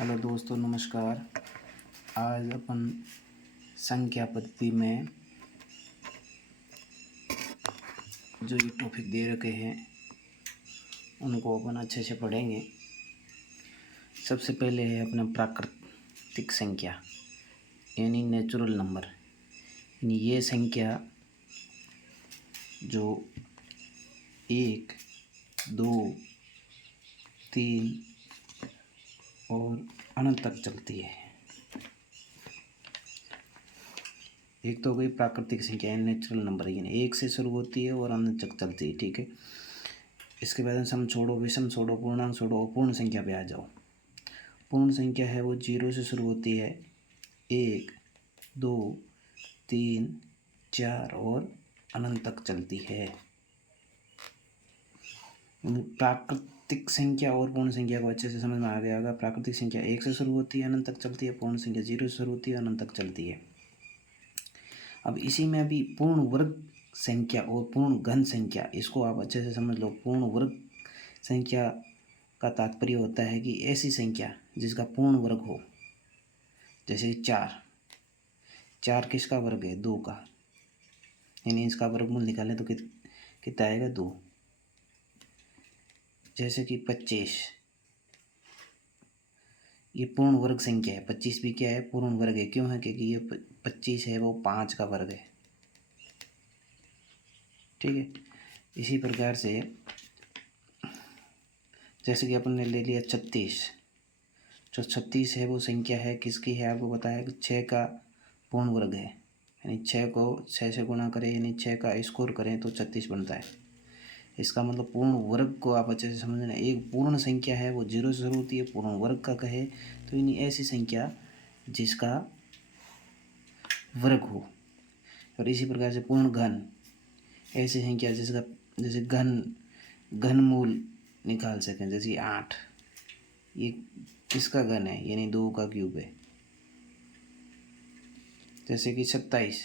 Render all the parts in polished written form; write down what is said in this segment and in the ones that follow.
Hello दोस्तों, नमस्कार। आज अपन संख्या पद्धति में जो ये टॉपिक दे रखे हैं उनको अपन अच्छे से पढ़ेंगे। सबसे पहले है अपना प्राकृतिक संख्या यानी नेचुरल नंबर। यानी ये संख्या जो 1, 2, 3 और अनंत तक चलती है। एक तो गई प्राकृतिक संख्या यानी नेचुरल नंबर, यानी 1 से शुरू होती है और अनंत तक चलती है। ठीक है। इसके बाद सम छोड़ो, विषम छोड़ो, पूर्णांक छोड़ो और पूर्ण संख्या पे आ जाओ। पूर्ण संख्या है वो 0 से शुरू होती है, 1, 2, 3, 4 और अनंत तक चलती है। प्राकृतिक संख्या और पूर्ण संख्या को अच्छे से समझ में आ गया होगा। प्राकृतिक संख्या 1 से शुरू होती है, अनंत तक चलती है। पूर्ण संख्या 0 से शुरू होती है, अनंत तक चलती है। अब इसी में अभी पूर्ण वर्ग संख्या और पूर्ण घन संख्या, इसको आप अच्छे से समझ लो। पूर्ण वर्ग संख्या का तात्पर्य होता है कि ऐसी संख्या जिसका पूर्ण वर्ग हो। जैसे 4 किसका वर्ग है? 2 का, यानी इसका वर्गमूल निकालें तो कितना आएगा? 2। जैसे कि 25, ये पूर्ण वर्ग संख्या है। 25 भी क्या है? पूर्ण वर्ग है। क्यों है? क्योंकि ये 25 है वो 5 का वर्ग है। ठीक है। इसी प्रकार से जैसे कि अपन ने ले लिया 36, जो 36 है वो संख्या है किसकी है? आपको बताया कि 6 का पूर्ण वर्ग है। यानी 6 को 6 से गुणा करें, यानी 6 का स्कोर करें तो 36 बनता है। इसका मतलब पूर्ण वर्ग को आप अच्छे से समझना। एक पूर्ण संख्या है वो 0 से शुरू होती है, पूर्ण वर्ग का कहे तो यानी ऐसी संख्या जिसका वर्ग हो। और इसी प्रकार से पूर्ण घन, ऐसी संख्या जिसका जैसे घनमूल निकाल सकें। जैसे 8, ये किसका घन है? यानी 2 का क्यूब है। जैसे कि 27,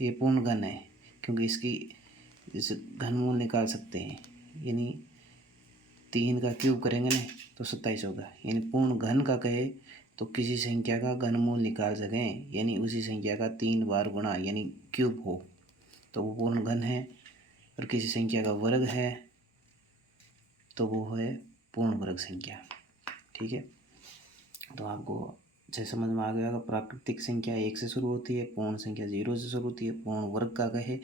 ये पूर्ण घन है क्योंकि इसकी जैसे घनमूल निकाल सकते हैं। यानी 3 का क्यूब करेंगे ना तो 27 होगा। यानी पूर्ण घन का कहे तो किसी संख्या का घनमूल निकाल सकें, यानी उसी संख्या का 3 बार गुणा यानी क्यूब हो तो वो पूर्ण घन है। और किसी संख्या का वर्ग है तो वो है पूर्ण वर्ग संख्या। ठीक है। तो आपको जैसे समझ में आ गया होगा। प्राकृतिक संख्या 1 से शुरू होती है, पूर्ण संख्या 0 से शुरू होती है। पूर्ण वर्ग का कहे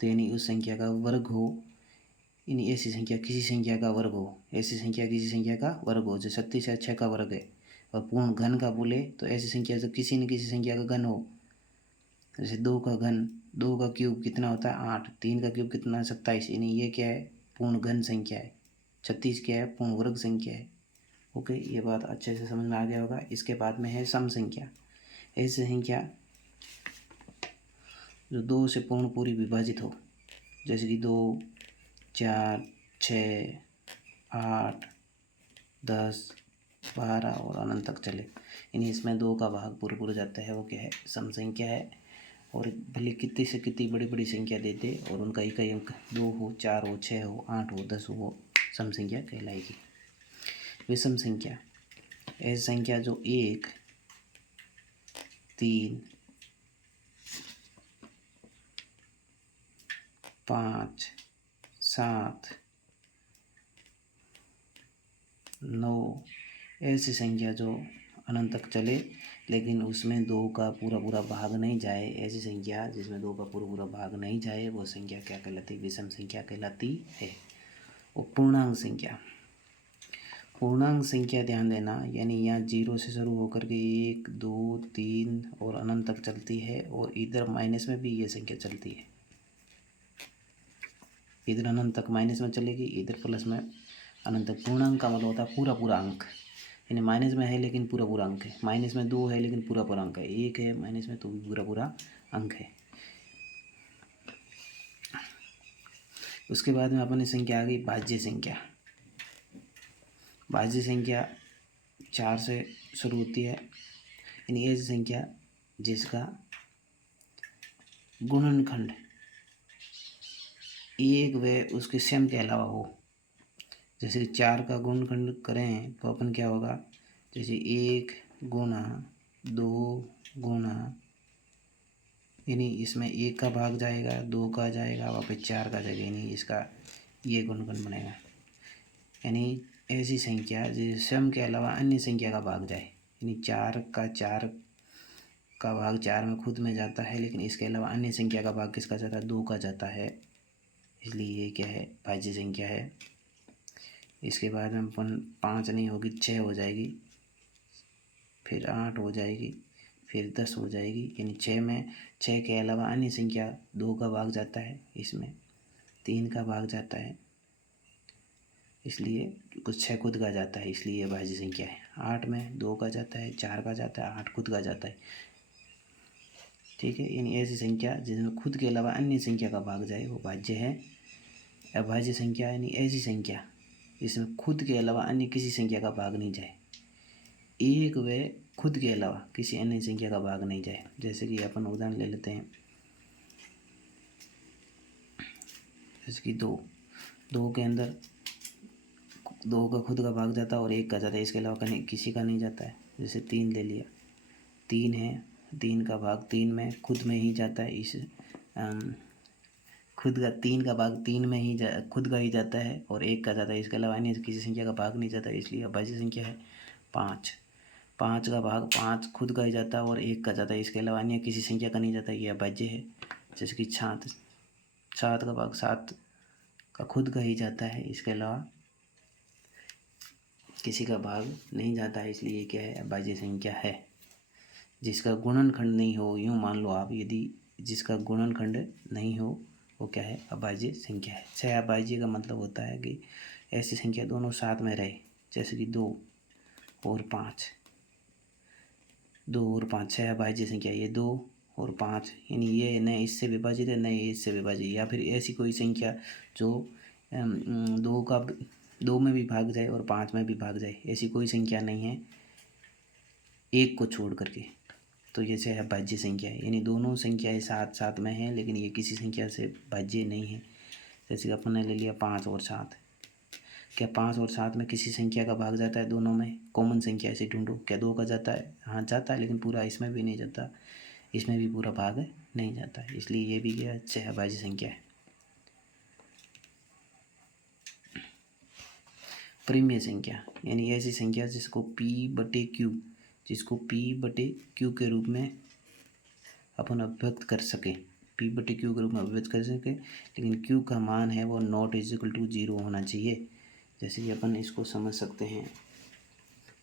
तो यानी उस संख्या का वर्ग हो, यानी ऐसी संख्या किसी संख्या का वर्ग हो। ऐसी संख्या किसी संख्या का वर्ग हो। जैसे 36 है 6 का वर्ग है। और पूर्ण घन का बोले तो ऐसी संख्या जो किसी न किसी संख्या का घन हो। जैसे 2 का घन, 2 का क्यूब कितना होता है? 8। 3 का क्यूब कितना? 27। यानी ये क्या है? पूर्ण घन संख्या है। 36 क्या है? पूर्ण वर्ग संख्या है। ओके, ये बात अच्छे से समझ में आ गया होगा। इसके बाद में है सम संख्या। ऐसी संख्या जो 2 से पूर्ण पूरी विभाजित हो। जैसे कि 2, 4, 6, 8, 10, 12 और अनंत तक चले। यानी इसमें 2 का भाग पूरा जाता है, वो क्या है? सम संख्या है। और भले कितनी से कितनी बड़ी बड़ी संख्या दे दे और उनका इकाई अंक 2 हो, 4 हो, 6 हो, 8 हो, 10 हो, वो सम संख्या कहलाएगी। विषम संख्या, ऐसी संख्या जो 1, 3, 5, 7, 9, ऐसी संख्या जो अनंत तक चले लेकिन उसमें 2 का पूरा भाग नहीं जाए। ऐसी संख्या जिसमें 2 का पूरा भाग नहीं जाए वो संख्या क्या कहलाती है? विषम संख्या कहलाती है। और पूर्णांक संख्या, पूर्णांक संख्या ध्यान देना, यानी यहाँ 0 से शुरू होकर के 1, 2, 3 और अनंत तक चलती है। और इधर माइनस में भी ये संख्या चलती है। इधर अनंत तक माइनस में चलेगी, इधर प्लस में अनंत तक। पूर्णांक का मतलब होता है पूरा अंक। यानी माइनस में है लेकिन पूरा अंक है। माइनस में 2 है लेकिन पूरा अंक है। 1 है माइनस में तो भी पूरा अंक है। उसके बाद में अपनी संख्या आ गई भाज्य संख्या। भाज्य संख्या 4 से शुरू होती है। यानी ऐसी संख्या जिसका गुणनखंड 1 व उसके स्वयं के अलावा हो। जैसे कि 4 का गुणनखंड करें तो अपन क्या होगा, जैसे 1 गुना 2 गुना, यानी इसमें 1 का भाग जाएगा, 2 का जाएगा, वापस 4 का जाएगा, यानी इसका ये गुणनखंड बनेगा। यानी ऐसी संख्या जिसे स्वयं के अलावा अन्य संख्या का भाग जाए, यानी 4 का भाग 4 में खुद में जाता है, लेकिन इसके अलावा अन्य संख्या का भाग किसका जाता है, 2 का जाता है, इसलिए ये क्या है, भाज्य संख्या है। इसके बाद में अपन 5 नहीं होगी, 6 हो जाएगी, फिर 8 हो जाएगी, फिर 10 हो जाएगी, यानी 6 के अलावा अन्य संख्या 2 का भाग जाता है, इसमें 3 का भाग जाता है, इसलिए कुछ 6 खुद का जाता है, इसलिए यह भाज्य संख्या है। 8 में 2 का जाता है, 4 का जाता है, 8 खुद का जाता है, ठीक है। यानी ऐसी संख्या जिसमें खुद के अलावा अन्य संख्या का भाग जाए वो भाज्य है। अभाज्य संख्या यानी ऐसी संख्या जिसमें खुद के अलावा अन्य किसी संख्या का भाग नहीं जाए, एक व खुद के अलावा किसी अन्य संख्या का भाग नहीं जाए। जैसे कि अपन उदाहरण ले लेते हैं, जैसे कि 2 के अंदर 2 का खुद का भाग जाता है और 1 का जाता है, इसके अलावा किसी का नहीं जाता है। जैसे 3 ले लिया, 3 है, 3 का भाग 3 में खुद में ही जाता है, इस खुद का 3 का भाग 3 में ही खुद का ही जाता है और 1 का जाता है, इसके अलावा अन्य किसी संख्या का भाग नहीं जाता है, इसलिए अभाज्य संख्या है। 5 का भाग 5 खुद का ही जाता है और 1 का जाता है, इसके अलावा अन्य किसी संख्या का नहीं जाता है, ये अभाज्य है। जैसे कि 7 का भाग 7 का खुद का ही जाता है, इसके अलावा किसी का भाग नहीं जाता है, इसलिए ये क्या है, अभाज्य संख्या है। जिसका गुणनखंड नहीं हो, यूँ मान लो आप, यदि जिसका गुणनखंड नहीं हो वो क्या है, अभाज्य संख्या है। 6 अभाज्य का मतलब होता है कि ऐसी संख्या दोनों साथ में रहे, जैसे कि 2 और 5, 2 और 5 6 अभाज्य संख्या, ये 2 और 5, यानी ये न इससे विभाजित है न ये इससे विभाजित, या फिर ऐसी कोई संख्या जो 2 में भी भाग जाए और 5 में भी भाग जाए, ऐसी कोई संख्या नहीं है एक को छोड़ करके, तो ये से है भाज्य संख्या है। यानी दोनों संख्याएं साथ साथ में हैं, लेकिन ये किसी संख्या से भाज्य नहीं है। जैसे कि अपन ने ले लिया 5 और 7, क्या 5 और 7 में किसी संख्या का भाग जाता है, दोनों में कॉमन संख्या ऐसे ढूंढो, क्या 2 का जाता है, हाँ जाता है, लेकिन पूरा इसमें भी नहीं जाता, इसमें भी पूरा भाग नहीं जाता है, इसलिए ये भी क्या है, भाज्य संख्या है। परिमेय संख्या यानी ऐसी संख्या जिसको P/Q के रूप में अपन अभिव्यक्त कर सकें, P/Q के रूप में अभिव्यक्त कर सकें, लेकिन Q का मान है वो नॉट इक्वल टू 0 होना चाहिए। जैसे कि अपन इसको समझ सकते हैं,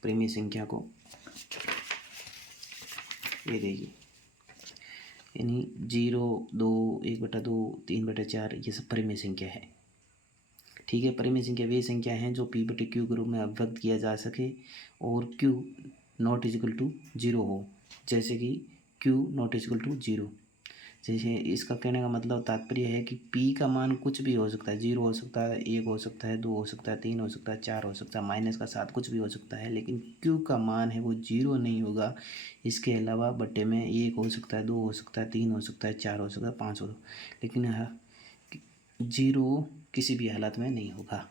परिमेय संख्या को, ये देखिए, यानी 0 2 1/2 3/4 ये सब परिमेय संख्या है, ठीक है। परिमेय संख्या वे संख्या हैं जो P/Q के रूप में अभिव्यक्त किया जा सके और Q नॉट इक्वल टू 0 हो, जैसे कि Q नॉट इक्वल टू 0। जैसे इसका कहने का मतलब तात्पर्य है कि P का मान कुछ भी हो सकता है, 0 हो सकता है, 1 हो सकता है, 2 हो सकता है, 3 हो सकता है, 4 हो सकता है, माइनस का 7 कुछ भी हो सकता है, लेकिन Q का मान है वो 0 नहीं होगा। इसके अलावा बट्टे में 1 हो सकता है, 2 हो सकता है, 3 हो सकता है, 4 हो सकता है, 5 हो सकता है, लेकिन 0 किसी भी हालत में नहीं होगा।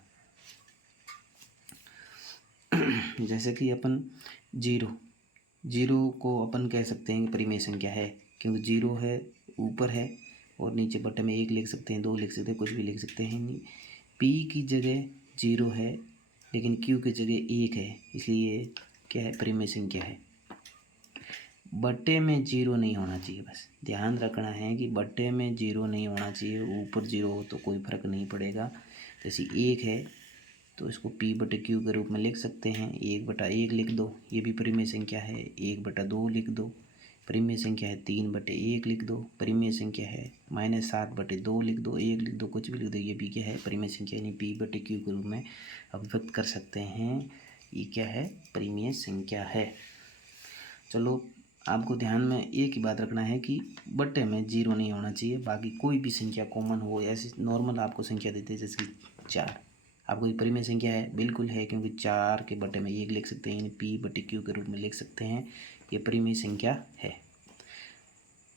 जैसे कि अपन 0 को अपन कह सकते हैं कि परिमेय संख्या है, क्योंकि 0 है ऊपर है और नीचे बट्टे में 1 लिख सकते हैं, 2 लिख सकते हैं, कुछ भी लिख सकते हैं। P की जगह 0 है लेकिन Q की जगह 1 है, इसलिए क्या है, परिमेय संख्या है। बट्टे में 0 नहीं होना चाहिए, बस ध्यान रखना है कि बट्टे में 0 नहीं होना चाहिए, ऊपर 0 हो तो कोई फर्क नहीं पड़ेगा। जैसे 1 है तो इसको P/Q के रूप में लिख सकते हैं, 1/1 लिख दो, ये भी परिमेय संख्या है। 1/2 लिख दो, परिमेय संख्या है। 3/1 लिख दो, परिमेय संख्या है। -7/2 लिख दो, 1 लिख दो, कुछ भी लिख दो, ये भी क्या है, परिमेय संख्या, यानी P/Q के रूप में अभिव्यक्त कर सकते हैं। ये क्या है, परिमेय संख्या है। चलो, आपको ध्यान में एक ही बात रखना है कि बट्टे में 0 नहीं होना चाहिए, बाकी कोई भी संख्या कॉमन हो, ऐसी नॉर्मल आपको संख्या देते हैं, जैसे कि 4, आपको ये परिमेय संख्या है, बिल्कुल है, क्योंकि 4 के बट्टे में 1 लिख सकते हैं, यानी P/Q के रूप में लिख सकते हैं, ये परिमेय संख्या है।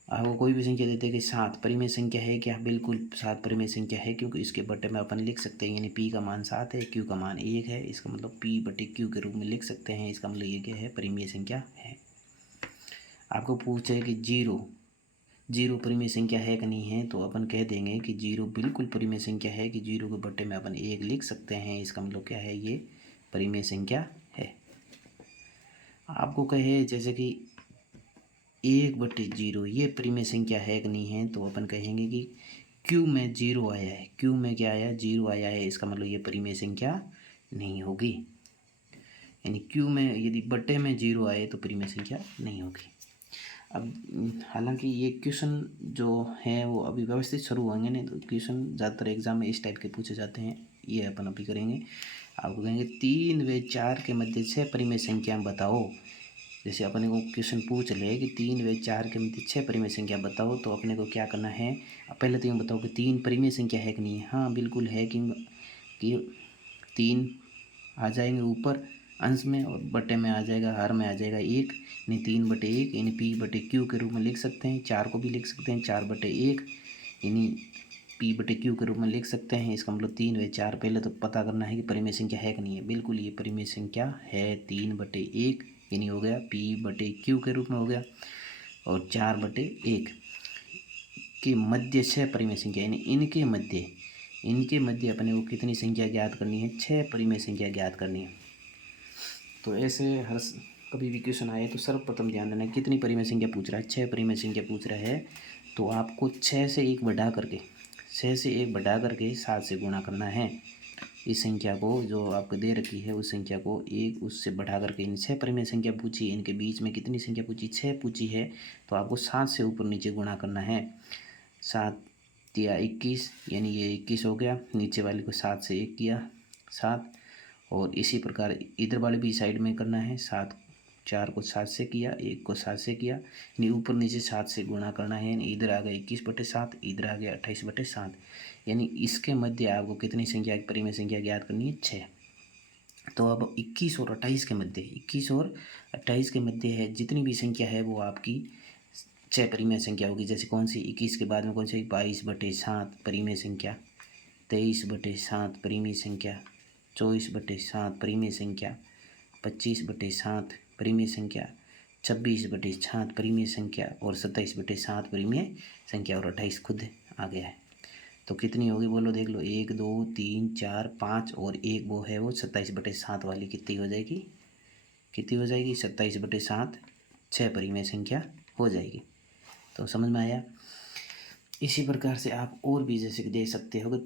आपको कोई भी संख्या देते हैं कि 7 परिमेय संख्या है क्या, बिल्कुल 7 परिमेय संख्या है, क्योंकि इसके बटे में अपन लिख सकते हैं, यानी p का मान 7 है, q का मान 1 है, इसका मतलब p बटे q के रूप में लिख सकते हैं। इसका मतलब ये क्या है, परिमेय संख्या है। आपको पूछे कि जीरो परिमेय संख्या है कि नहीं है, तो अपन कह देंगे कि जीरो बिल्कुल परिमेय संख्या है, कि जीरो के बटे में अपन 1 लिख सकते हैं। इसका मतलब क्या है, ये परिमेय संख्या है। आपको कहे जैसे कि 1/0 ये परिमेय संख्या है कि नहीं है, तो अपन कहेंगे कि क्यू में 0 आया है, क्यू में क्या आया, 0 आया है, इसका मतलब ये परिमेय संख्या नहीं होगी। यानी क्यू में यदि बटे में 0 आए तो परिमेय संख्या नहीं होगी। अब हालांकि ये क्वेश्चन जो है वो अभी व्यवस्थित शुरू होंगे, नहीं तो क्वेश्चन ज़्यादातर एग्जाम में इस टाइप के पूछे जाते हैं, ये अपन अभी करेंगे। आपको कहेंगे 3 व 4 के मध्य 6 परिमेय संख्या बताओ। जैसे अपने को क्वेश्चन पूछ ले कि 3 व 4 के मध्य 6 परिमेय संख्या बताओ, तो अपने को क्या करना है, पहले तो ये बताओ कि 3 परिमेय संख्या है कि नहीं है। हाँ बिल्कुल है, कि 3 आ जाएंगे ऊपर अंश में, और बटे में आ जाएगा, हर में आ जाएगा 1, यानी 3/1, यानी p/q के रूप में लिख सकते हैं। 4 को भी लिख सकते हैं 4/1, यानी p/q के रूप में लिख सकते हैं। इसका मतलब 3 व 4 पहले तो पता करना है कि परिमेय संख्या है कि नहीं है। बिल्कुल ये परिमेय संख्या है, 3/1, यानी हो गया p/q के रूप में हो गया। और 4/1 के मध्य 6 परिमेय संख्या, यानी इनके मध्य अपने को कितनी संख्या ज्ञात करनी है, 6 परिमेय संख्या ज्ञात करनी है। तो ऐसे कभी भी क्वेश्चन आए तो सर्वप्रथम ध्यान देना कितनी परिमेय संख्या पूछ रहा है, 6 परिमेय संख्या पूछ रहा है। तो आपको 6 से 1 बढ़ा करके 7 से गुणा करना है। इस संख्या को जो आपको दे रखी है उस संख्या को एक उससे बढ़ा करके, इन 6 परिमेय संख्या पूछी, इनके बीच में कितनी संख्या पूछी, 6 पूछी है, तो आपको 7 से ऊपर नीचे गुणा करना है। 7 या 21, यानी ये 21 हो गया, नीचे वाले को 7 से 1 किया 7, और इसी प्रकार इधर वाले भी साइड में करना है। 7 4 को 7 से किया, 1 को 7 से किया, यानी ऊपर नीचे 7 से गुणा करना है। यानी इधर आ गया 21/7, इधर आ गया 28/7, यानी इसके मध्य आपको कितनी संख्या, परिमेय संख्या ज्ञात करनी है, 6। तो अब 21 और 28 के मध्य, 21 और 28 के मध्य है जितनी भी संख्या है वो आपकी 6 परिमेय संख्या होगी। जैसे कौन सी, 21 के बाद में कौन सी, 22/7 परिमेय संख्या, 23/7 परिमेय संख्या, 24/7 परिमेय संख्या, 25/7 परिमेय संख्या, 26/7 परिमेय संख्या, और 27/7 परिमेय संख्या, और 28 खुद आ गया है। तो कितनी होगी बोलो, देख लो, 1 2 3 4 5 और एक वो है वो 27/7 वाली, कितनी हो जाएगी, 27/7, 6 परिमेय संख्या हो जाएगी। तो समझ में आया। इसी प्रकार से आप और भी जैसे कि दे सकते हो,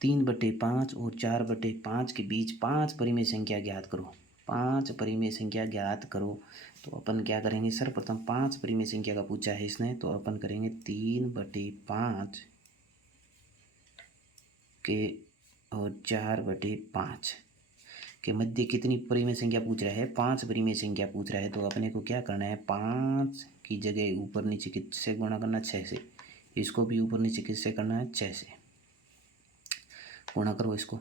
3/5 और 4/5 के बीच 5 परिमेय संख्या ज्ञात करो, 5 परिमेय संख्या ज्ञात करो। तो अपन क्या करेंगे, सर्वप्रथम 5 परिमेय संख्या का पूछा है इसने, तो अपन करेंगे 3/5 के और 4/5 के मध्य कितनी परिमेय संख्या पूछ रहा है, 5 परिमेय संख्या पूछ रहा है। तो अपने को क्या करना है, 5 की जगह ऊपर नीचे किससे गुणा करना, 6 से। इसको भी ऊपर नीचे किससे करना है, 6 से गुणा करो इसको।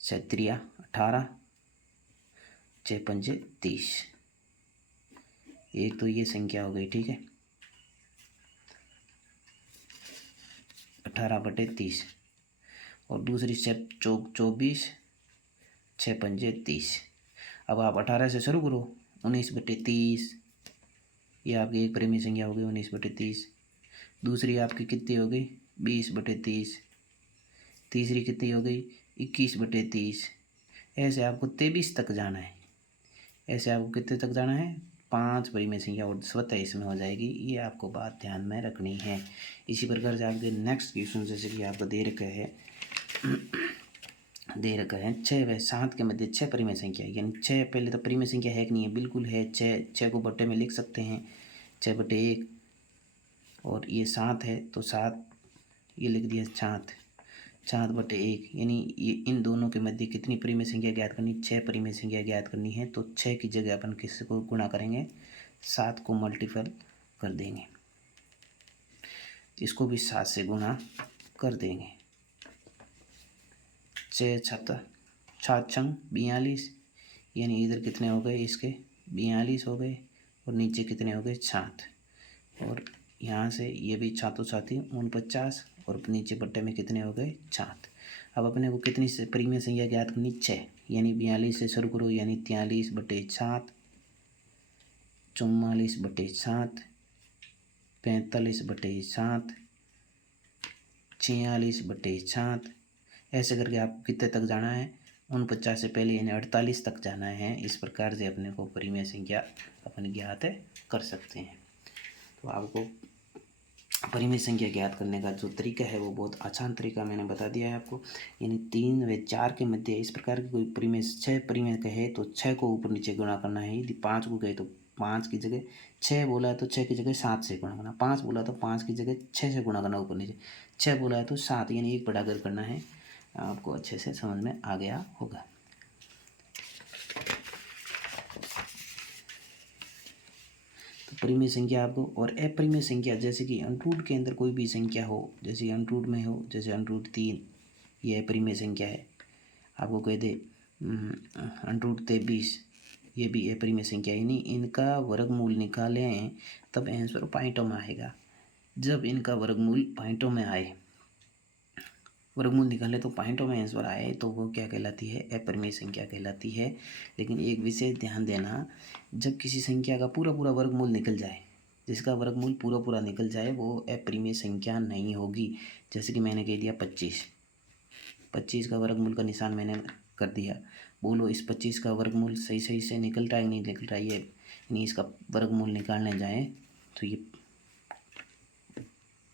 6×3 18, 6×5 30, एक तो ये संख्या हो गई, ठीक है, 18/30, और दूसरी 24, 6×5 30। अब आप 18 से शुरू करो, 19/30, ये आपकी एक परिमेय संख्या हो गई 19/30। दूसरी आपकी कितनी हो गई, 20/30। तीसरी कितनी हो गई, 21/30। ऐसे आपको 23 तक जाना है। ऐसे आपको कितने तक जाना है, 5 परिमेय संख्या और स्वतः इसमें हो जाएगी। ये आपको बात ध्यान में रखनी है। इसी प्रकार से आपके नेक्स्ट क्वेश्चन जैसे कि आपको दे रखा है 6 व 7 के मध्य 6 परिमेय संख्या, यानी 6 पहले तो परिमेय संख्या है कि नहीं है, बिल्कुल है। 6 को बट्टे में लिख सकते हैं, 6/1, और ये 7 है तो 7 ये लिख दिया 7/1, यानी ये इन दोनों के मध्य कितनी परिमेय संख्या ज्ञात करनी, 6 परिमेय संख्या ज्ञात करनी है। तो 6 की जगह अपन किस को गुणा करेंगे, 7 को मल्टीपल कर देंगे, इसको भी 7 से गुणा कर देंगे। 6 7 42, यानी इधर कितने हो गए, इसके 42 हो गए, और नीचे कितने हो गए, 7, और यहाँ से ये भी छातो छाती 49 और नीचे बट्टे में कितने हो गए 7। अब अपने को कितनी परिमेय संख्या ज्ञात करनी 6, यानी 42 से शुरू करो, यानी 43/7, 44/7, 45/7, 46/7, ऐसे करके आपको कितने तक जाना है 49 से पहले यानी 48 तक जाना है। इस प्रकार से अपने को परिमेय संख्या अपन ज्ञात कर सकते हैं। तो आपको परिमेय संख्या ज्ञात करने का जो तरीका है वो बहुत आसान तरीका मैंने बता दिया है आपको, यानी 3 व 4 के मध्य इस प्रकार की कोई परिमेय 6 परिमेय कहे तो 6 को ऊपर नीचे गुणा करना है। यदि 5 को कहे तो 5 की जगह 6 बोला है तो 6 की जगह 7 से गुणा करना, 5 बोला तो 5 की जगह 6 से गुणा करना ऊपर नीचे, 6 बोला है तो 7 यानी 1 बढ़ाकर करना है। आपको अच्छे से समझ में आ गया होगा। तो परिमेय संख्या आपको और अपरिमेय संख्या जैसे कि अंडरूट के अंदर कोई भी संख्या हो, जैसे अंडरूट में हो, जैसे √3 ये अपरिमेय संख्या है। आपको कह दे √23 ये भी अपरिमेय संख्या, यानी इनका वर्गमूल निकालें तब आंसर पॉइंटों में आएगा। जब इनका वर्गमूल पॉइंटों में आए, वर्गमूल निकाले तो पॉइंटों में आंसर आए तो वो क्या कहलाती है अपरिमेय संख्या कहलाती है। लेकिन एक विशेष ध्यान देना, जब किसी संख्या का पूरा पूरा वर्गमूल निकल जाए, जिसका वर्गमूल पूरा पूरा निकल जाए वो अपरिमेय संख्या नहीं होगी। जैसे कि मैंने कह दिया 25 का वर्गमूल का निशान मैंने कर दिया, बोलो इस 25 का वर्गमूल सही सही से निकल रहा है नहीं निकल रहा है, ये यानी इसका वर्गमूल निकालने जाएँ तो ये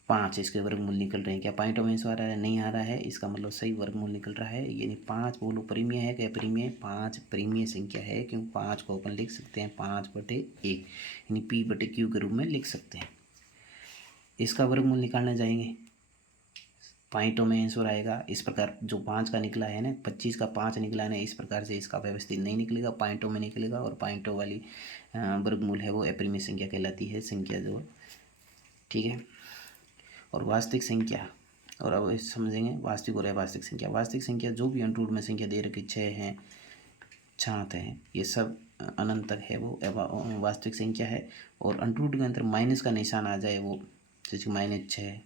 5 इसके वर्गमूल निकल रहे हैं, क्या पॉइंटों में आ रहा है नहीं आ रहा है, इसका मतलब सही वर्गमूल निकल रहा है। यानी 5 बोलो परिमेय है क्या परिमेय, 5 परिमेय संख्या है, क्यों 5 को अपन लिख सकते हैं 5/1 यानी P/Q के रूप में लिख सकते हैं। इसका वर्गमूल निकालने जाएंगे पॉइंटों में आंसर आएगा। इस प्रकार जो 5 का निकला है ना, 25 का 5 निकला है ना, इस प्रकार से इसका व्यवस्थित नहीं निकलेगा, पॉइंटों में निकलेगा और पॉइंटों वाली वर्गमूल है वो अपरिमेय संख्या कहलाती है संख्या जो, ठीक है। और वास्तविक संख्या, और अब समझेंगे वास्तविक और अवास्तविक संख्या। वास्तविक संख्या जो भी अंडरूट में संख्या दे रखी 6 है 7 है ये सब अनंत तक है वो वास्तविक संख्या है। और अंडरूट के अंदर माइनस का निशान आ जाए वो, जैसे -6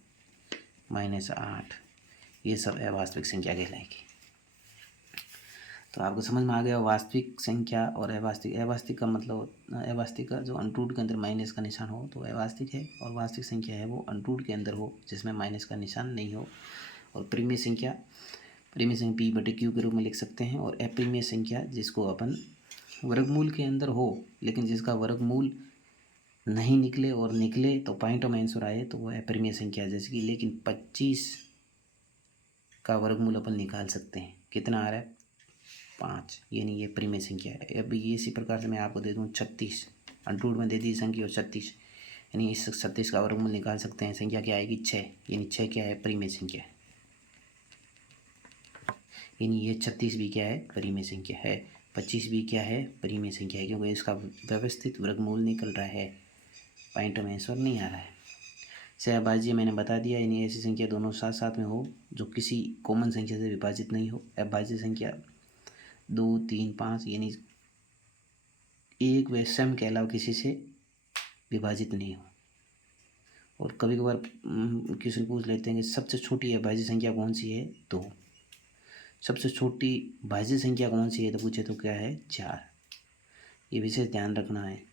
-8 ये सब अवास्तविक संख्या कहलाएगी। तो आपको समझ में आ गया वास्तविक संख्या और अवास्तविक। अवास्तविक का मतलब अवास्तविक का जो अंडरूट के अंदर माइनस का निशान हो तो अवास्तविक है, और वास्तविक संख्या है वो अंडरूट के अंदर हो जिसमें माइनस का निशान नहीं हो। और परिमेय संख्या P/Q के रूप में लिख सकते हैं। और अपरिमेय संख्या जिसको अपन वर्गमूल के अंदर हो लेकिन जिसका वर्गमूल नहीं निकले और निकले तो पॉइंटों में आंसर आए तो वह अपरिमेय संख्या, जैसे कि लेकिन 25 का वर्गमूल अपन निकाल सकते हैं, कितना आ रहा है 5, यानी ये परिमेय संख्या है। अब ये इसी प्रकार से मैं आपको दे दूँ 36, अंडरूट में दे दी संख्या और 36, यानी इस 36 का वर्गमूल निकाल सकते हैं, संख्या क्या आएगी 6, यानी 6 क्या है परिमेय संख्या, यानी ये 36 भी क्या है परिमेय संख्या है, 25 भी क्या है परिमेय संख्या है, क्योंकि इसका व्यवस्थित वर्गमूल निकल रहा है, पॉइंट में आंसर नहीं आ रहा है। सहभाज्य मैंने बता दिया, यानी ऐसी संख्या दोनों साथ साथ में हो जो किसी कॉमन संख्या से विभाजित नहीं हो। अभाज्य संख्या 2 3 5 यानी एक व स्वयं के अलावा किसी से विभाजित नहीं हो। और कभी कभार क्वेश्चन पूछ लेते हैं कि सबसे छोटी अभाज्य संख्या कौन सी है, 2। सबसे छोटी भाज्य संख्या कौन सी है तो पूछे तो क्या है 4। ये विशेष ध्यान रखना है।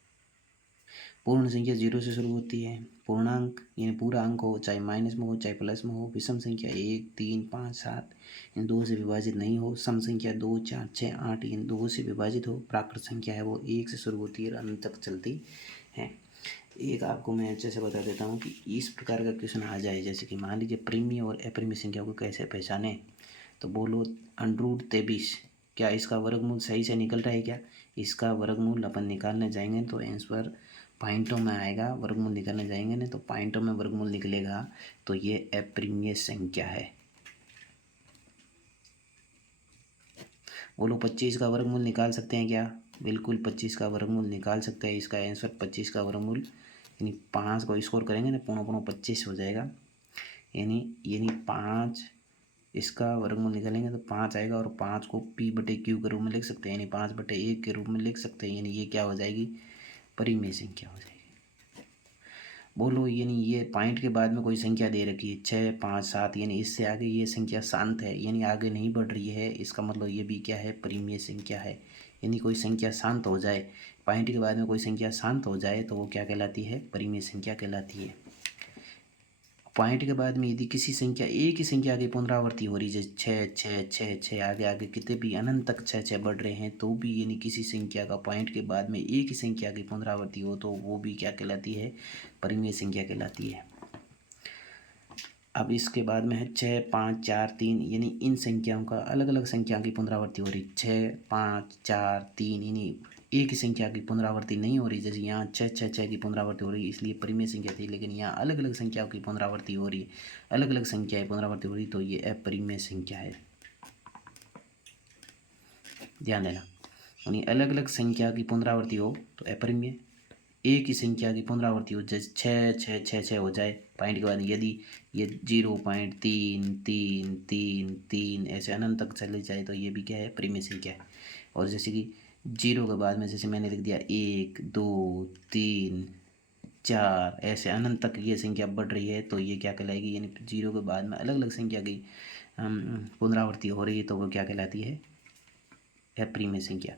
पूर्ण संख्या 0 से शुरू होती है, पूर्णांक यानी पूरा अंक हो, चाहे माइनस में हो चाहे प्लस में हो। विषम संख्या 1 3 5 7 इन 2 से विभाजित नहीं हो। सम संख्या 2 4 6 8 इन 2 से विभाजित हो। प्राकृत संख्या है वो 1 से शुरू होती है और अंत तक चलती है। एक आपको मैं अच्छे से बता देता हूँ कि इस प्रकार का क्वेश्चन आ जाए, जैसे कि मान लीजिए परिमेय और अपरिमेय संख्या को कैसे पहचाने, तो बोलो √23 क्या इसका वर्गमूल सही से निकल रहा है क्या, इसका वर्गमूल अपन निकालने जाएंगे तो आंसर पॉइंटों में आएगा। वर्गमूल निकालने जाएंगे ना तो पॉइंटों में वर्गमूल निकलेगा, तो ये अपरिमेय संख्या है। बोलो 25 का वर्गमूल निकाल सकते हैं क्या, बिल्कुल 25 का वर्गमूल निकाल सकते हैं। इसका आंसर 25 का वर्गमूल यानी 5 को स्कोर करेंगे ना, पौना पौना 25 हो जाएगा, यानी 5 इसका वर्गमूल निकालेंगे तो 5 आएगा। और 5 को P/Q के रूप में लिख सकते हैं, यानी 5/1 के रूप में लिख सकते हैं, यानी ये क्या हो जाएगी परिमेय संख्या हो जाएगी। बोलो, यानी ये पॉइंट के बाद में कोई संख्या दे रखी है 6, 5, 7, यानी इससे आगे ये संख्या शांत है, यानी आगे नहीं बढ़ रही है, इसका मतलब ये भी क्या है, परिमेय संख्या है। यानी कोई संख्या शांत हो जाए, पॉइंट के बाद में कोई संख्या शांत हो जाए तो वो क्या कहलाती है, परिमेय संख्या कहलाती है। पॉइंट के बाद में यदि किसी संख्या, एक ही संख्या की पुनरावृत्ति हो रही है, जैसे 6 आगे आगे कितने भी अनंत तक 6 बढ़ रहे हैं तो भी, यानी किसी संख्या का पॉइंट के बाद में एक ही संख्या की पुनरावृत्ति हो तो वो भी क्या कहलाती है, परिमेय संख्या कहलाती है। अब इसके बाद में है 6, 5, 4, 3, यानी इन संख्याओं का अलग अलग संख्या की पुनरावृत्ति हो रही, 6, 5, 4, 3, यानी एक ही संख्या की पुनरावृत्ति नहीं हो रही। जैसे यहाँ 6 की पुनरावृत्ति हो रही, इसलिए परिमेय संख्या थी, लेकिन यहाँ अलग अलग संख्याओं की पुनरावृत्ति हो रही, अलग अलग संख्याएं पुनरावृत्ति हो रही, तो ये अपरिमेय संख्या है। ध्यान देना, यानी अलग अलग संख्या की पुनरावृत्ति हो तो अपरिमेय, एक ही संख्या की पुनरावृत्ति हो, जैसे 6 हो जाए पॉइंट के बाद, यदि ये 0.3 ऐसे अनंत तक चले जाए तो ये भी क्या है, परिमेय संख्या है। और जैसे कि 0 के बाद में जैसे मैंने लिख दिया 1, 2, 3, 4, ऐसे अनंत तक ये संख्या बढ़ रही है तो ये क्या कहलाएगी, यानी 0 के बाद में अलग अलग संख्या की पुनरावृत्ति हो रही है तो वो क्या कहलाती है, परिमेय संख्या।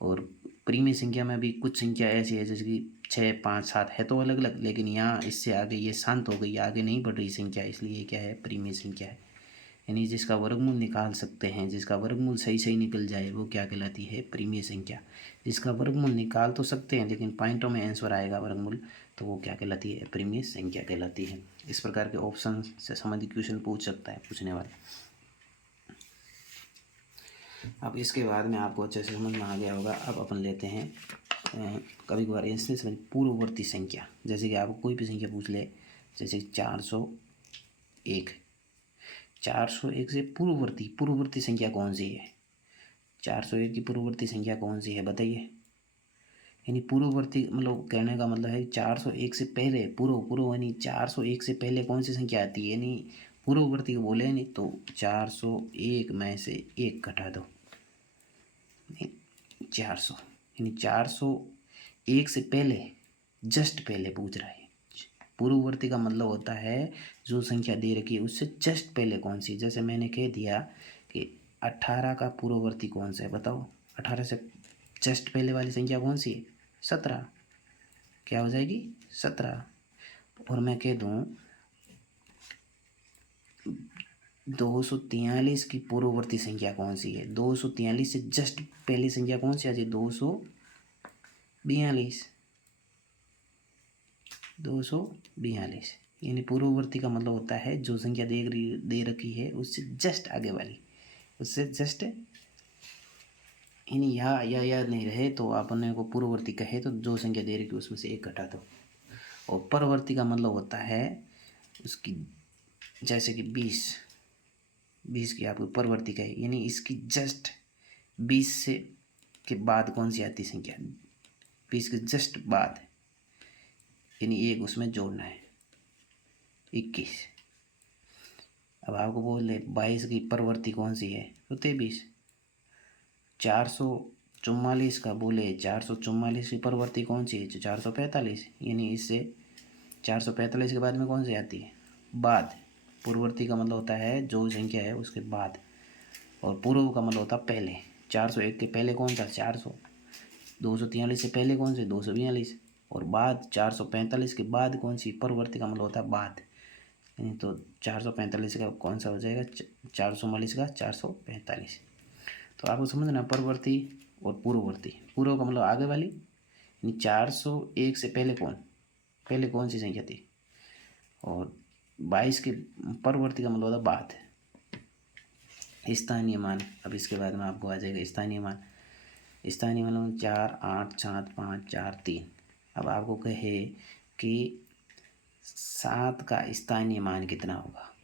और परिमेय संख्या में भी कुछ संख्या ऐसी है जैसे कि 6, 5, 7 है तो अलग अलग, लेकिन यहाँ इससे आगे ये शांत हो गई, आगे नहीं बढ़ रही संख्या, इसलिए क्या है, परिमेय संख्या है। यानी जिसका वर्गमूल निकाल सकते हैं, जिसका वर्गमूल सही सही निकल जाए वो क्या कहलाती है, परिमेय संख्या। जिसका वर्गमूल निकाल तो सकते हैं लेकिन पॉइंटों में आंसर आएगा वर्गमूल, तो वो क्या कहलाती है, परिमेय संख्या कहलाती है। इस प्रकार के ऑप्शन से संबंधित क्वेश्चन पूछ सकता है पूछने वाला। अब इसके बाद में आपको अच्छे से समझ में आ गया होगा। अब अपन लेते हैं कभी कभार इससे समझ पूर्ववर्ती संख्या, जैसे कि आपको कोई भी संख्या पूछ ले, जैसे 401, 401 से पूर्ववर्ती संख्या कौन सी है, 401 की पूर्ववर्ती संख्या कौन सी है बताइए। यानी पूर्ववर्ती मतलब कहने का मतलब है 401 से पहले पूर्व यानी 401 से पहले कौन सी संख्या आती है, यानी पूर्ववर्ती को बोले नहीं तो 401 में से 1 घटा दो, 400, यानी 401 से पहले, जस्ट पहले पूछ रहा है। पूर्ववर्ती का मतलब होता है जो संख्या दे रखी है उससे जस्ट पहले कौन सी, जैसे मैंने कह दिया कि 18 का पूर्ववर्ती कौन सा है बताओ, 18 से जस्ट पहले वाली संख्या कौन सी है, 17, क्या हो जाएगी 17। और मैं कह दूँ 243 की पूर्ववर्ती संख्या कौन सी है, 243 से जस्ट पहली संख्या कौन सी आ जाए, 242, यानी पूर्ववर्ती का मतलब होता है जो संख्या दे रखी है उससे जस्ट आगे वाली, उससे जस्ट, यानी या याद नहीं रहे तो आपने को पूर्ववर्ती कहे तो जो संख्या दे रखी है उसमें से 1 घटा दो। और परवर्ती का मतलब होता है उसकी, जैसे कि 20 की आपको परवर्ती कहे, यानी इसकी जस्ट 20 से के बाद कौन सी आती संख्या, 20 के जस्ट बाद, यानी 1 उसमें जोड़ना है, 21। अब आपको बोले 22 की परवर्ती कौन सी है तो 23। 444 का बोले 444 की परवर्ती कौन सी है, 445, यानी इससे 445 के बाद में कौन सी आती है, बाद। पूर्ववर्ती का मतलब होता है जो संख्या है उसके बाद, और पूर्व का मतलब होता है पहले। 401 के पहले कौन था, 400। 243 से पहले कौन से, 242। और बाद 445 के बाद कौन सी, परवर्ती का मतलब होता है बाद, यानी तो 445 का कौन सा हो जाएगा, 444 का 445। तो आपको समझना परवर्ती और पूर्ववर्ती, पूर्व का मतलब आगे वाली, यानी 401 से पहले कौन सी संख्या थी, और 22 के परवर्ती का मतलब होता बाद। स्थानीय मान, अब इसके बाद में आपको आ जाएगा स्थानीय मान। स्थानीय मान 4, 8, 7, 5, 4, 3। अब आपको कहे कि 7 का स्थानीय मान कितना होगा,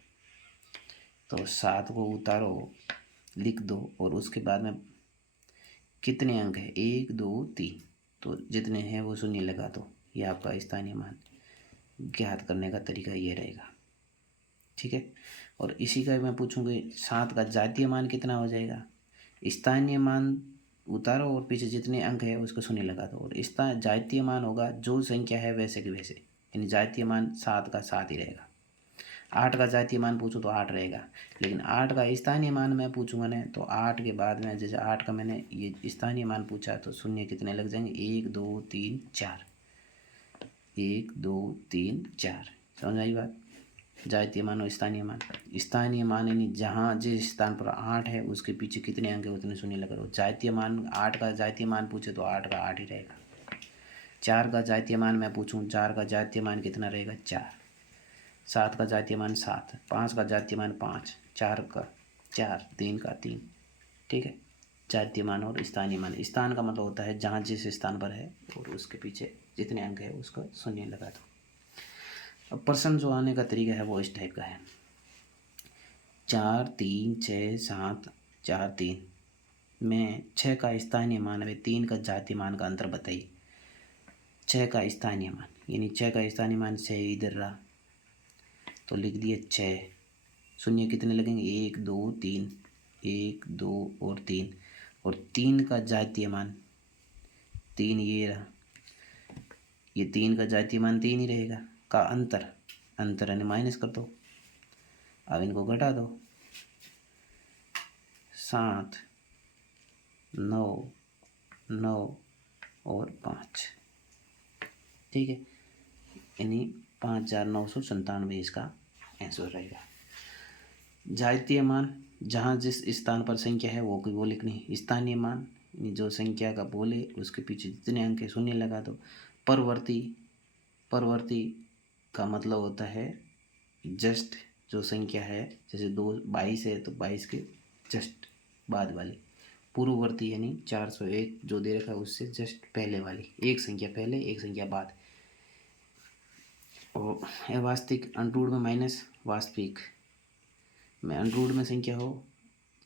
तो 7 को उतारो, लिख दो, और उसके बाद में कितने अंक है, 1, 2, 3, तो जितने हैं वो शून्य लगा दो, ये आपका स्थानीय मान ज्ञात करने का तरीका ये रहेगा। ठीक है, और इसी का मैं पूछूंगी 7 का जातीय मान कितना हो जाएगा, स्थानीय मान उतारो और पीछे जितने अंक है उसको शून्य लगा दो, और जातीय मान होगा जो संख्या है वैसे के वैसे, यानी जातीय मान 7 का 7 ही रहेगा। 8 का जातीय मान पूछूँ तो 8 रहेगा, लेकिन 8 का स्थानीय मान मैं पूछूंगा ना तो 8 के बाद में जैसे 8 का मैंने ये स्थानीय मान पूछा तो शून्य कितने लग जाएंगे, 1 2 3 4, 1 2 3 4। समझ आई बात। जातीय मान और स्थानीय मान यानी जहाँ जिस स्थान पर 8 है उसके पीछे कितने अंक है उतने शून्य लगा दो। जातीय मान 8 का जातीय मान पूछे तो 8 का 8 ही रहेगा। 4 का जातीय मान मैं पूछूं, 4 का जातीय मान कितना रहेगा, 4। 7 का जातीय मान 7, 5 का जातीय मान 5, 4 का 4, 3 का 3। ठीक है, जातीय मान और स्थानीय मान। स्थान का मतलब होता है जहाँ जिस स्थान पर है और उसके पीछे जितने अंक है उसका शून्य लगा दो। अब प्रश्न जो आने का तरीका है वो इस टाइप का है, 4 3 6 7 4 3 में 6 का स्थानीय मान व 3 का जातीय मान का अंतर बताइए। 6 का स्थानीय मान यानी 6 का स्थानीय मान 6 इधर रहा तो लिख दिए 6, शून्य कितने लगेंगे, 1 2 3, 1 2 और 3, और 3 का जातीय मान 3 ये रहा, ये 3 का जातीय मान 3 ही रहेगा। का अंतर यानी माइनस कर दो, अब इनको घटा दो, 7 9 9 और 5। ठीक है, यानी 5,997 इसका आंसर रहेगा। जातीय मान जहाँ जिस स्थान पर संख्या है वो लिखनी। स्थानीय मान जो संख्या का बोले उसके पीछे जितने अंक है शून्य लगा दो। परवर्ती का मतलब होता है जस्ट जो संख्या है, जैसे 22 है तो 22 के जस्ट बाद वाली। पूर्ववर्ती यानी 401 जो दे रखा है उससे जस्ट पहले वाली, एक संख्या पहले एक संख्या बाद। और अवास्तविक अंडरूट में माइनस, वास्तविक में अंडरूट में संख्या हो,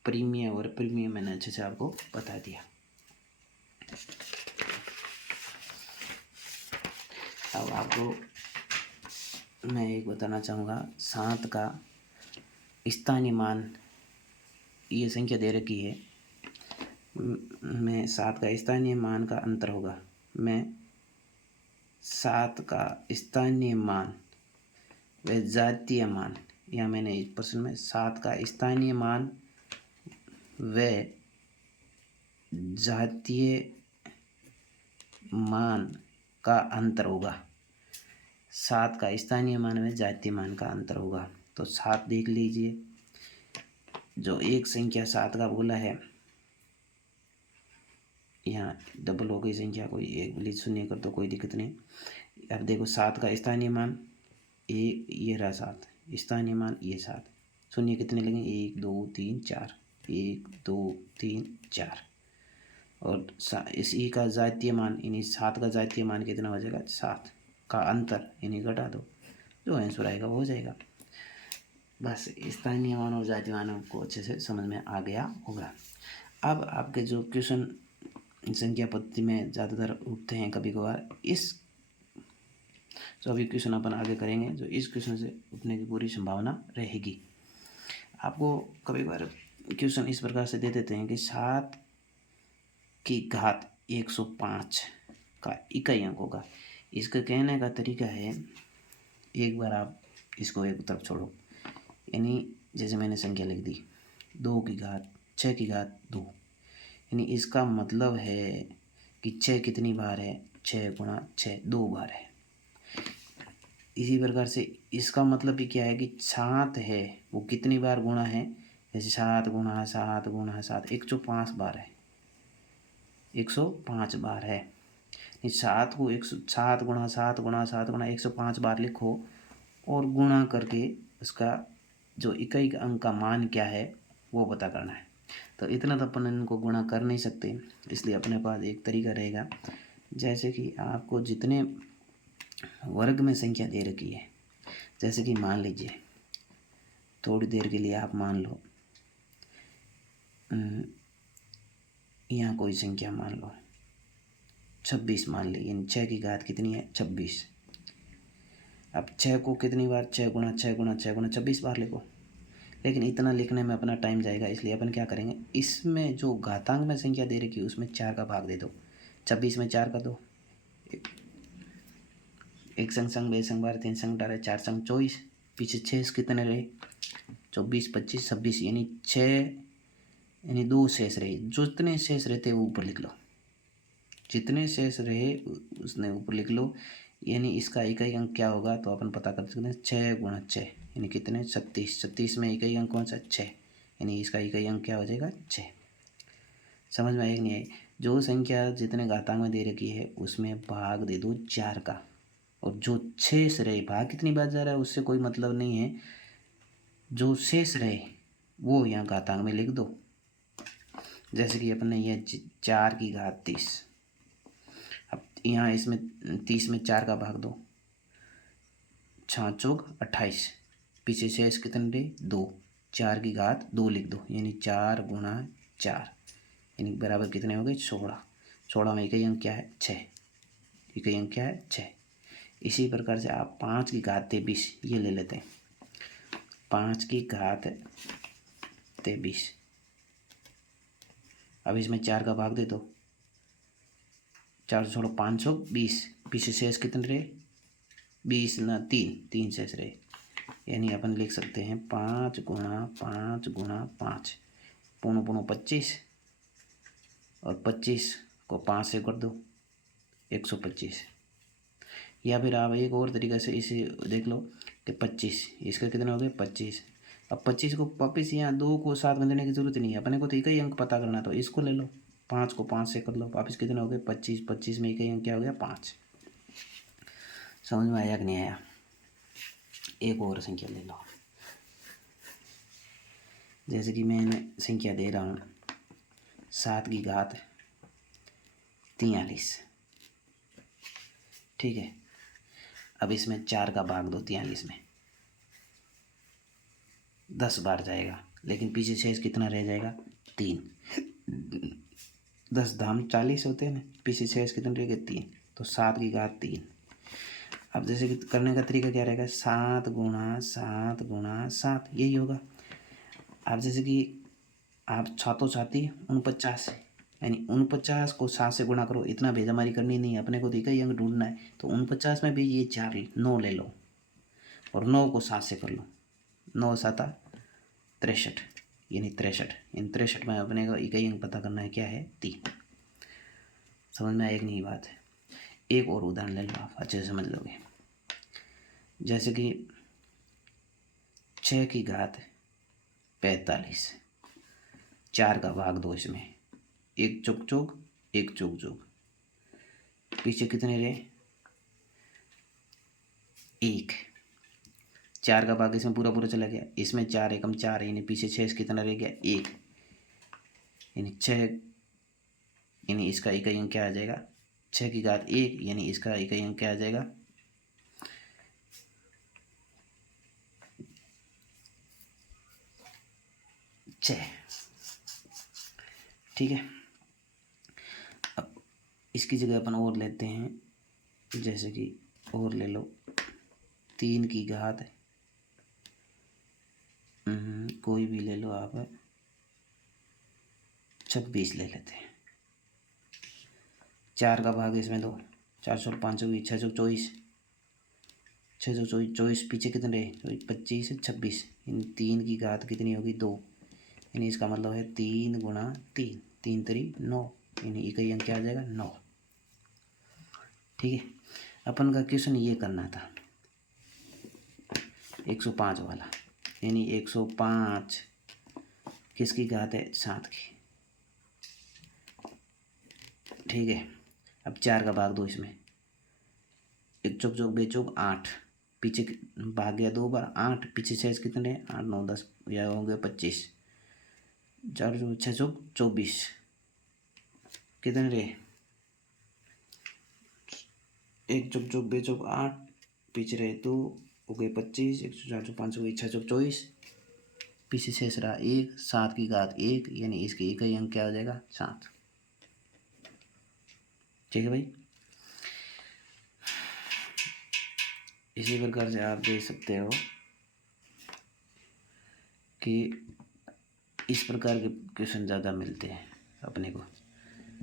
प्रीमियम और प्रीमियम मैंने अच्छे से आपको बता दिया। अब आपको मैं एक बताना चाहूँगा, 7 का स्थानीय मान, ये संख्या दे रखी है, मैं 7 का स्थानीय मान का अंतर होगा, मैं 7 का स्थानीय मान व जातीय मान, या मैंने इस प्रश्न में 7 का स्थानीय मान व जातीय मान का अंतर होगा। 7 का स्थानीय मान में जातीय मान का अंतर होगा। तो 7 देख लीजिए, जो एक संख्या 7 का बोला है, यहाँ डबल हो गई संख्या, कोई एक बोली शून्य कर दो कोई दिक्कत नहीं। अब देखो 7 का स्थानीय मान ये रहा 7, स्थानीय मान ये 7, शून्य कितने लगेंगे, 1 2 3 4, 1 2 3 4। और इसी का जातीय मान यानी 7 का जातीय मान कितना हो जाएगा, 7 का अंतर यानी घटा दो, जो आंसर आएगा वो हो जाएगा। बस स्थानीय मान और जातीय मानों को अच्छे से समझ में आ गया होगा। अब आपके जो क्वेश्चन संख्या पद्धति में ज़्यादातर उठते हैं कभी कभार, इस जो अभी क्वेश्चन अपन आगे करेंगे, जो इस क्वेश्चन से उठने की पूरी संभावना रहेगी। आपको कभी कभार क्वेश्चन इस प्रकार से दे देते हैं कि 7 की घात 105 का इकाई अंक होगा। इसका कहने का तरीका है, एक बार आप इसको एक तरफ छोड़ो, यानी जैसे मैंने संख्या लिख दी 2 की घात 6 की घात 2, यानी इसका मतलब है कि 6 कितनी बार है, 6 गुणा 6 2 बार है। इसी प्रकार से इसका मतलब भी क्या है कि 7 है वो कितनी बार गुणा है, जैसे 7 गुणा 7 गुणा 7 105 बार है, 105 बार है। 7 को 107 गुणा 7 गुणा 7 गुणा 105 बार लिखो और गुणा करके उसका जो इकाई अंक का मान क्या है वो पता करना है। तो इतना तो अपन इनको गुणा कर नहीं सकते, इसलिए अपने पास एक तरीका रहेगा, जैसे कि आपको जितने वर्ग में संख्या दे रखी है, जैसे कि मान लीजिए थोड़ी देर के लिए आप मान लो यहाँ कोई संख्या मान लो 26 मान ली, यानी 6 की घात कितनी है, 26। अब 6 को कितनी बार, 6 गुणा 6 गुणा 6 गुणा 26 बार लिखो, लेकिन इतना लिखने में अपना टाइम जाएगा, इसलिए अपन क्या करेंगे, इसमें जो घातांक में संख्या दे रखी है उसमें 4 का भाग दे दो, 26 में 4 का दो, एक संग संग, बे संग 12, 3 संग 18, 4 संग 24, पीछे 6 कितने रहे? 24, 25, 26, यानी 6, यानी 2 शेष रहे। जितने शेष रहते वो ऊपर लिख लो, जितने शेष रहे उसने ऊपर लिख लो। यानी इसका इकाई अंक क्या होगा तो अपन पता कर सकते हैं, 6 गुणा 6 यानी कितने? 36। 36 में इकाई अंक कौन सा? 6, यानी इसका इकाई अंक क्या हो जाएगा? 6। समझ में आएगा नहीं आई? जो संख्या जितने घातांक में दे रखी है उसमें भाग दे दो 4 का, और जो शेष रहे, भाग कितनी बार जा रहा है उससे कोई मतलब नहीं है, जो शेष रहे वो यहाँ घातांक में लिख दो। जैसे कि अपने ये 4 की घात 30, अब यहाँ इसमें 30 में 4 का भाग दो, 6 चौक 28, पीछे शेष कितने रहे? 2, 4 की घात 2 लिख दो, यानी 4 गुणा 4 यानी बराबर कितने हो गए? 16। 16 में इकाई अंक क्या है? 6। इकाई अंक क्या है? 6। इसी प्रकार से आप 5 की घात 23 ये ले लेते हैं, 5 की घात 23। अब इसमें 4 का भाग दे दो, 4 छोड़ो 520, पीछे शेष कितने रहे? 20 ना 3 शेष रहे, यानी अपन लिख सकते हैं 5 गुणा 5 गुणा 5, पूर्ण पूर्ण 25, और 25 को 5 से कर दो 125। या फिर आप एक और तरीके से इसे देख लो कि 25, इसका कितना हो गया? 25। अब 25 को वापस यहाँ 2 को 7 में देने की जरूरत नहीं है, अपने को तो इकाई अंक पता करना, तो इसको ले लो, 5 को 5 से कर लो, वापस कितना हो गया? 25। 25 में इकाई अंक क्या हो गया? 5। समझ में आया कि नहीं आया? एक और संख्या ले लो, जैसे कि मैंने संख्या दे रहा हूँ 7 की घात 43, ठीक है। अब इसमें 4 का भाग दो 43 में, 10 बार जाएगा, लेकिन पीछे शेष कितना रह जाएगा? 3। 10 धाम 40 होते हैं ना, पीछे शेष कितने रह गए? 3, तो 7 की घात 3। अब जैसे कि करने का तरीका क्या रहेगा? 7 गुणा 7 गुणा 7, यही होगा। अब जैसे कि आप छातो छाती 49, यानी 49 को 7 से गुणा करो, इतना भेजामारी करनी नहीं है, अपने को इकाई अंक ढूंढना है। तो 49 में भी ये 4 9 ले लो, और 9 को 7 से कर लो, 9 7 63, यानी 63। इन 63 में अपने को इकाई अंक पता करना है, क्या है? 3। समझ में आएगी नहीं बात? एक और उदाहरण ले लो, आप अच्छे से समझ लोगे। जैसे कि 6 की घात 45, 4 का भाग दो इसमें, 1 चौक चौक 1 चौक चौक, पीछे कितने रहे? 1। 4 का भाग इसमें पूरा पूरा चला गया, इसमें 4 एकम 4 यानी पीछे 6 कितना रह गया? 1, यानी 6, यानी इसका इकाई अंक क्या आ जाएगा? 6 की घात 1, यानी इसका इकाई अंक क्या आ जाएगा? 6, ठीक है। अब इसकी जगह अपन और लेते हैं, जैसे कि और ले लो 3 की घात कोई भी ले लो आप, 26 ले लेते हैं। 4 का भाग इसमें दो, 4 सौ 5 6 सौ 24, 6 सौ 24, पीछे कितने रहे? 25 26, इन 3 की घात कितनी होगी? 2, यानी इसका मतलब है 3 गुणा 3, 3 3 9, यानी इकाई अंक क्या आ जाएगा? 9, ठीक है। अपन का क्वेश्चन ये करना था 105 वाला, यानी 105 किसकी घात है? 7 की, ठीक है। अब 4 का भाग दो इसमें, 1 चौक चौक 2 चौक 8, पीछे भाग गया 2 बार, 8 पीछे 6 कितने? 8 9 10, यह हो गया 25, 4 6 चौक 24, कितने रहे? 1 चौक चौक 2 चौक 8, पीछे रहे 2, हो गए 25, 1 4 चौक 5 हो गई 6 चौक 24, पीछे शेष रहा 1, 7 की घात 1, यानी इसके इकाई अंक क्या हो जाएगा? 7, ठीक है भाई। इसी प्रकार से आप देख सकते हो कि इस प्रकार के क्वेश्चन ज़्यादा मिलते हैं अपने को।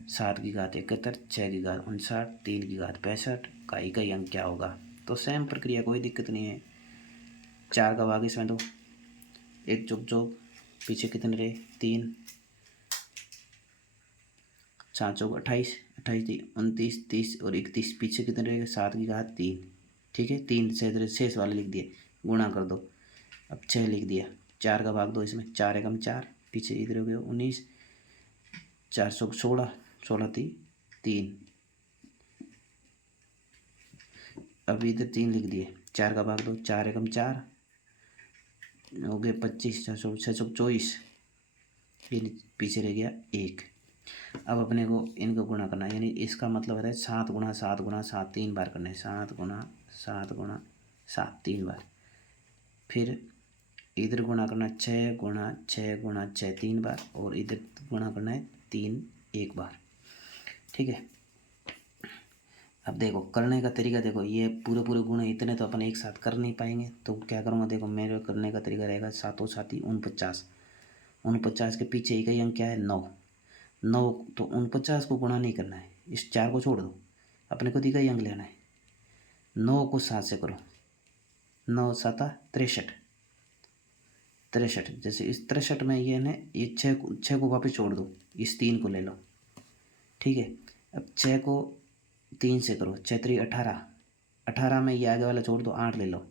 7 की घात 71, 6 की घात 59, 3 की घात 65 का इकाई अंक क्या होगा? तो सेम प्रक्रिया, कोई दिक्कत नहीं है। 4 का भाग इसमें दो, 1 चौक चौक, पीछे कितने रहे 3, 4 चौक 28, 28 29 30 और 31, पीछे कितने रहेगा 7 की घात 3। ठीक है, 3 शेष वाले लिख दिए, गुणा कर दो। अब 6 लिख दिया, 4 का भाग दो इसमें, 4 एकम 4, पीछे इधर हो गया 19, 4 चौक 16, 16 3, अब इधर 3 लिख दिए, 4 का भाग दो, 4 एकम 4 हो गए 25, 6 चौक 24, ये पीछे रह गया 1। अब अपने को इनको गुणा करना है, यानी इसका मतलब है 7 गुणा 7 गुणा 7 3 बार करना है, 7 गुणा 7 गुणा 7 3 बार। फिर इधर गुणा करना 6 गुणा 6 गुणा 6 3 बार, और इधर गुणा करना है 3 1 बार। ठीक है, अब देखो करने का तरीका, देखो ये पूरे पूरे गुण इतने तो अपन एक साथ कर नहीं पाएंगे, तो क्या करूँगा, देखो मेरे करने का तरीका रहेगा 7 7 49, 49 के पीछे इकाई अंक क्या है 9, 9 तो 49 को गुणा नहीं करना है, इस 4 को छोड़ दो, अपने को इकाई अंक लेना है। 9 को 7 से करो, 9 7 63, 63, जैसे इस 63 में ये ना, ये 6 को वापस छोड़ दो, इस 3 को ले लो। ठीक है, अब 6 को 3 से करो, 6 3 18, 18 में ये आगे वाला छोड़ दो, 8 ले लो,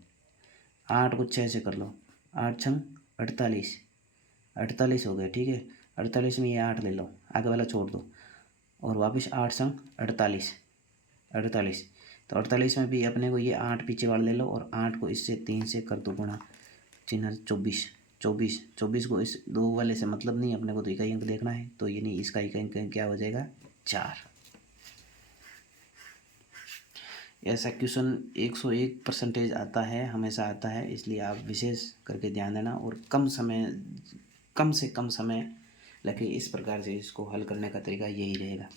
8 को 6 से कर लो, 8 छंग 48, 48 हो गया। ठीक है, 48 में ये 8 ले लो, आगे वाला छोड़ दो, और वापस 8 संग 48, 48, तो 48 में भी अपने को ये 8 पीछे वाला ले लो, और 8 को इससे 3 से कर दो गुणा, चिन्ह 24, 24, 24 को इस 2 वाले से मतलब नहीं, अपने को तो इकाई अंक देखना है, तो ये नहीं, इसका इकाई अंक क्या हो जाएगा 4। ऐसा क्वेश्चन 101% आता है, हमेशा आता है, इसलिए आप विशेष करके ध्यान देना, और कम से कम समय लगे, इस प्रकार से इसको हल करने का तरीका यही रहेगा।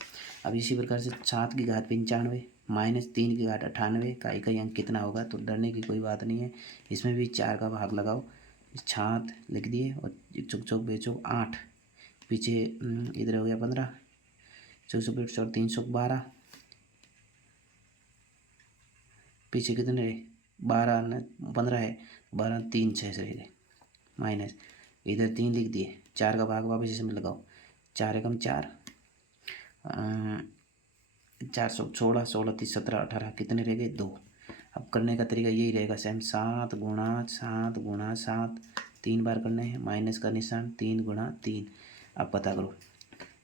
अब इसी प्रकार से 7 की घात 95 माइनस 3 की घात 98 का इकाई अंक कितना होगा, तो डरने की कोई बात नहीं है, इसमें भी 4 का भाग लगाओ, 7 लिख दिए, और चौक चौक बेचो 8, पीछे इधर हो गया 15, 4 और 312, पीछे कितने रहे 12 न 15 है, 12 3 6 से रह गए, माइनस इधर 3 लिख दिए, 4 का भाग वापस इसमें लगाओ, 4 एकम 4, 4 16 16 30 17 18, कितने रह गए 2। अब करने का तरीका यही रहेगा सेम, 7 गुणा 7 गुणा 7 3 बार करने हैं, माइनस का निशान 3 गुणा 3। अब पता करो,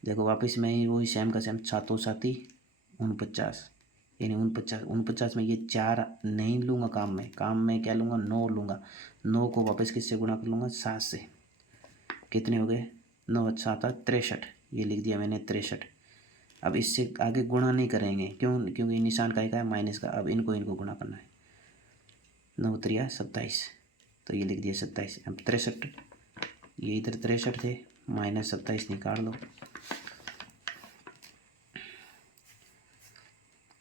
देखो वापस मैं वही सेम का सेम, 7 7 49, यानी 49 में ये 4 नहीं लूँगा काम में क्या लूँगा 9 लूँगा, 9 को वापस किससे गुणा कर लूँगा 7 से, कितने हो गए 9 7 63, ये लिख दिया मैंने 63। अब इससे आगे गुणा नहीं करेंगे, क्योंकि निशान का है माइनस का, अब इनको गुणा करना है, 9 3 27, तो ये लिख दिया 27। अब 63, ये इधर 63 थे, माइनस 27 निकाल दो,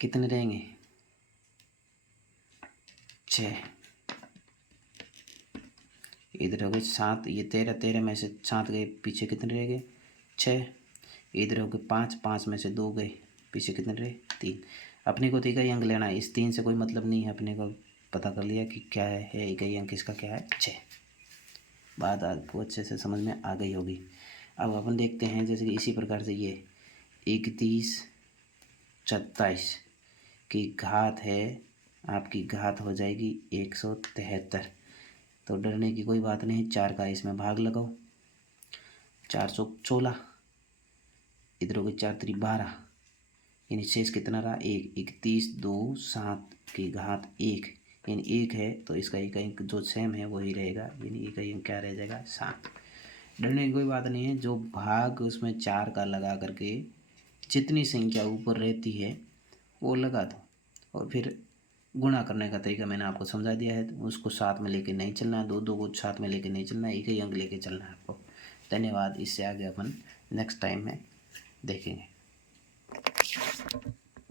कितने रहेंगे 6, इधर हो गए 7, ये 13 13 में से 7 गए, पीछे कितने रह गए 6, इधर हो गए 5 5 में से 2 गए, पीछे कितने रहे 3। अपने को तो इकाई अंक लेना है, इस 3 से कोई मतलब नहीं है, अपने को पता कर लिया कि क्या है इकाई अंक इसका क्या है 6। बात आपको अच्छे से समझ में आ गई होगी। अब अपन देखते हैं, जैसे कि इसी प्रकार से ये 31 27 की घात है, आपकी घात हो जाएगी 173, तो डरने की कोई बात नहीं, 4 का इसमें भाग लगाओ, 4 16, इधर हो गई 4 3 12, यानी शेष कितना रहा 1, 31 2 7 की घात 1, यानी 1 है, तो इसका इकाई अंक जो सेम है वही रहेगा, यानी इकाई अंक क्या रह जाएगा 7। डरने की कोई बात नहीं है, जो भाग उसमें 4 का लगा करके जितनी संख्या ऊपर रहती है वो लगा दो, और फिर गुणा करने का तरीका मैंने आपको समझा दिया है, तो उसको साथ में लेके नहीं चलना है, 2 2 को साथ में लेके नहीं चलना है, एक ही अंक लेके चलना है आपको। धन्यवाद, इससे आगे अपन नेक्स्ट टाइम में देखेंगे।